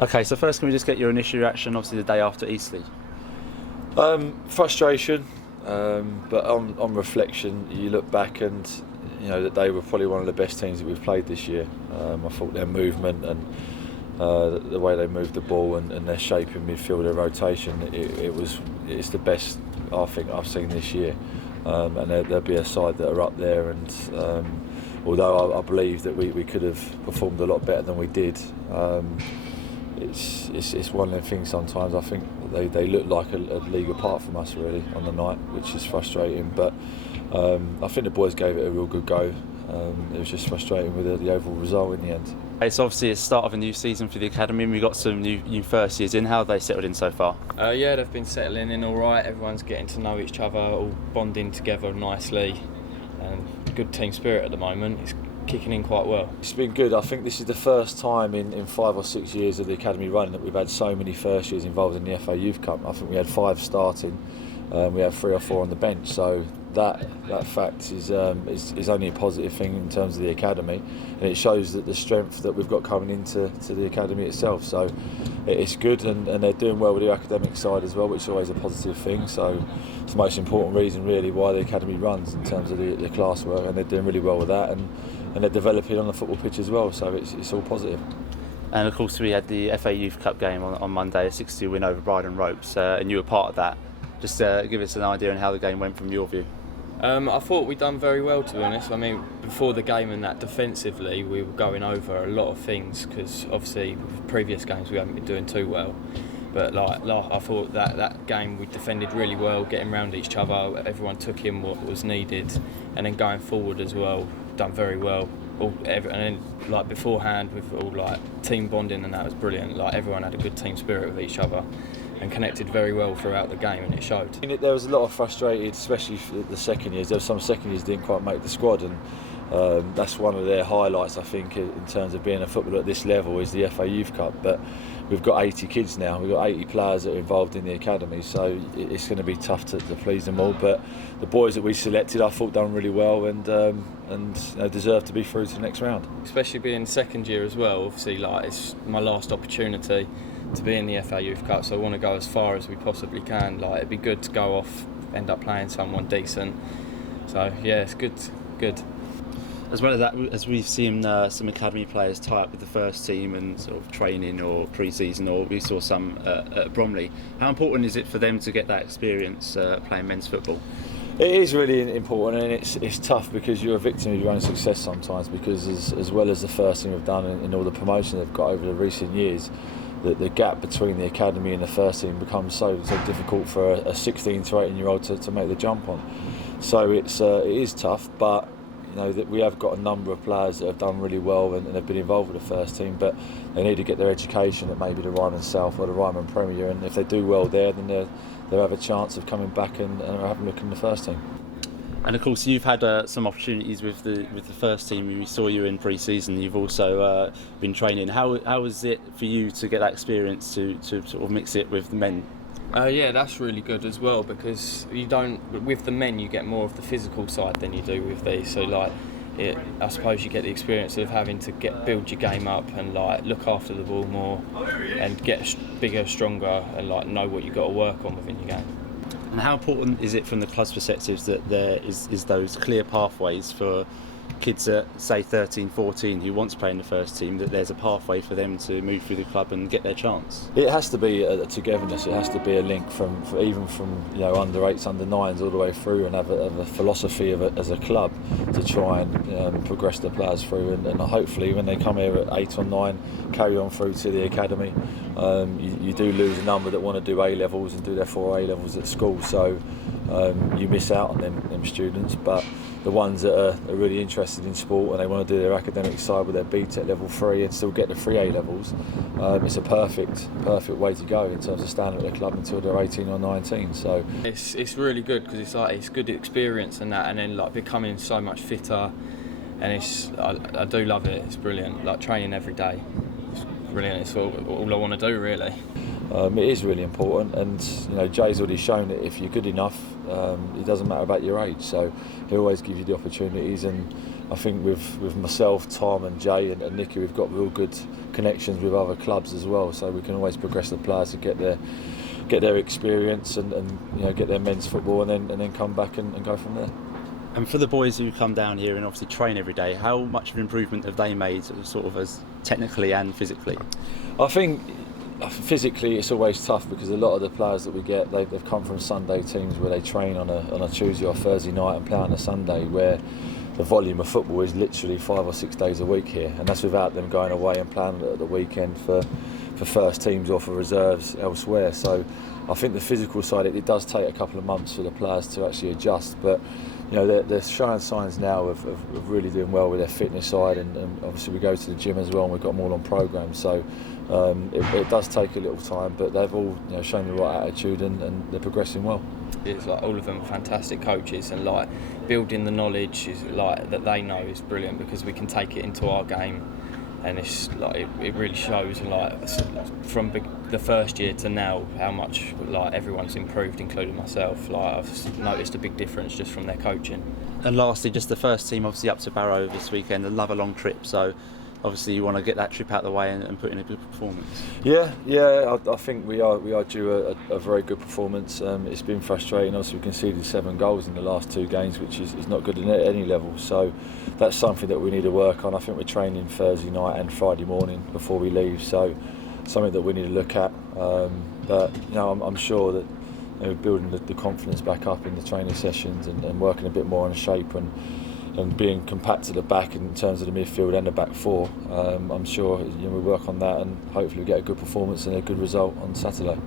Okay, so first can we just get your initial reaction, obviously the day after Eastleigh? Frustration, but on reflection, you look back and that they were probably one of the best teams that we've played this year. I thought their movement and the way they moved the ball and their shape in midfield, their rotation, it's the best I think I've seen this year. And there'll be a side that are up there, and although I believe that we could have performed a lot better than we did, it's one of them things sometimes. I think they look like a league apart from us really on the night, which is frustrating, but I think the boys gave it a real good go. It was just frustrating with the overall result in the end. It's obviously the start of a new season for the academy, and we've got some new first years in. How have they settled in so far? Yeah, they've been settling in all right. Everyone's getting to know each other, all bonding together nicely, and good team spirit at the moment. It's kicking in quite well. It's been good. I think this is the first time in 5 or 6 years of the academy running that we've had so many first years involved in the FA Youth Cup. I think we had 5 starting, we had 3 or 4 on the bench, so that fact is only a positive thing in terms of the academy, and it shows that the strength that we've got coming into the academy itself. So it's good, and they're doing well with the academic side as well, which is always a positive thing. So it's the most important reason really why the academy runs in terms of the classwork, and they're doing really well with that, and they're developing on the football pitch as well. So it's all positive. And of course we had the FA Youth Cup game on Monday, a 6-2 win over Barrow and Ropes, and you were part of that. Just give us an idea on how the game went from your view. I thought we'd done very well, to be honest. I mean, before the game and that, defensively we were going over a lot of things, because obviously with previous games we haven't been doing too well. But I thought that game we defended really well, getting around each other. Everyone took in what was needed, and then going forward as well, done very well. And then beforehand with all team bonding, and that was brilliant. Everyone had a good team spirit with each other and connected very well throughout the game, and it showed. There was a lot of frustrated, especially for the second years. There were some second years didn't quite make the squad, and that's one of their highlights, I think, in terms of being a footballer at this level, is the FA Youth Cup. But we've got 80 kids now, we've got 80 players that are involved in the academy, so it's going to be tough to please them all. But the boys that we selected, I thought, done really well, and deserve to be through to the next round. Especially being second year as well, obviously it's my last opportunity to be in the FA Youth Cup, so I want to go as far as we possibly can. It'd be good to go off, end up playing someone decent. So yeah, it's good. As well as that, as we've seen some academy players tie up with the first team and sort of training or pre-season, or we saw some at Bromley. How important is it for them to get that experience playing men's football? It is really important, and it's tough because you're a victim of your own success sometimes, because as well as the first team have done in all the promotion they've got over the recent years, the gap between the academy and the first team becomes so difficult for a 16 to 18 year old to make the jump on. So it is tough, but that we have got a number of players that have done really well and have been involved with the first team, but they need to get their education at maybe the Ryman South or the Ryman Premier, and if they do well there, then they'll have a chance of coming back and having a look in the first team. And of course, you've had some opportunities with the first team. We saw you in pre-season. You've also been training. How was it for you to get that experience to sort of mix it with the men? Yeah, that's really good as well, because with the men you get more of the physical side than you do with these. So I suppose you get the experience of having to build your game up and look after the ball more and get bigger, stronger, and know what you've got to work on within your game. And how important is it from the club's perspectives that there is those clear pathways for kids at, say, 13, 14 who want to play in the first team, that there's a pathway for them to move through the club and get their chance? It has to be a togetherness. It has to be a link from under 8s, under 9s all the way through, and have a philosophy as a club to try and progress the players through, and hopefully when they come here at 8 or 9 carry on through to the academy. You do lose a number that want to do A levels and do their 4 A levels at school, so you miss out on them students. But the ones that are really interested in sport and they want to do their academic side with their BTEC level 3 and still get the 3A levels, it's a perfect way to go in terms of staying at the club until they're 18 or 19. So it's really good, because it's good experience and that, and then becoming so much fitter, and I do love it. It's brilliant. Training every day, it's brilliant. It's all I want to do really. It is really important, and Jay's already shown that if you're good enough, it doesn't matter about your age. So he'll always give you the opportunities, and I think with myself, Tom and Jay and Nicky, we've got real good connections with other clubs as well, so we can always progress the players to get their experience and get their men's football and then come back and go from there. And for the boys who come down here and obviously train every day, how much of an improvement have they made, sort of as technically and physically? I think physically it's always tough because a lot of the players that we get, they've come from Sunday teams where they train on a Tuesday or Thursday night and play on a Sunday, where the volume of football is literally 5 or 6 days a week here, and that's without them going away and playing at the weekend for first teams or for reserves elsewhere. So I think the physical side, it does take a couple of months for the players to actually adjust, but they're showing signs now of really doing well with their fitness side, and obviously we go to the gym as well and we've got them all on programmes, so it does take a little time, but they've all shown the right attitude and they're progressing well. It's like all of them are fantastic coaches, and like building the knowledge is like that they know is brilliant because we can take it into our game, and it's like it really shows like from the first year to now how much like everyone's improved, including myself. Like I've noticed a big difference just from their coaching. And lastly, just the first team obviously up to Barrow this weekend, another long trip, so obviously you want to get that trip out of the way and put in a good performance. Yeah, I think we are due a very good performance. It's been frustrating. Obviously we conceded 7 goals in the last 2 games, which is not good at any level, so that's something that we need to work on. I think we're training Thursday night and Friday morning before we leave, so something that we need to look at, but I'm sure that building the confidence back up in the training sessions and working a bit more on shape and being compact at the back in terms of the midfield and the back 4, I'm sure we work on that and hopefully we get a good performance and a good result on Saturday.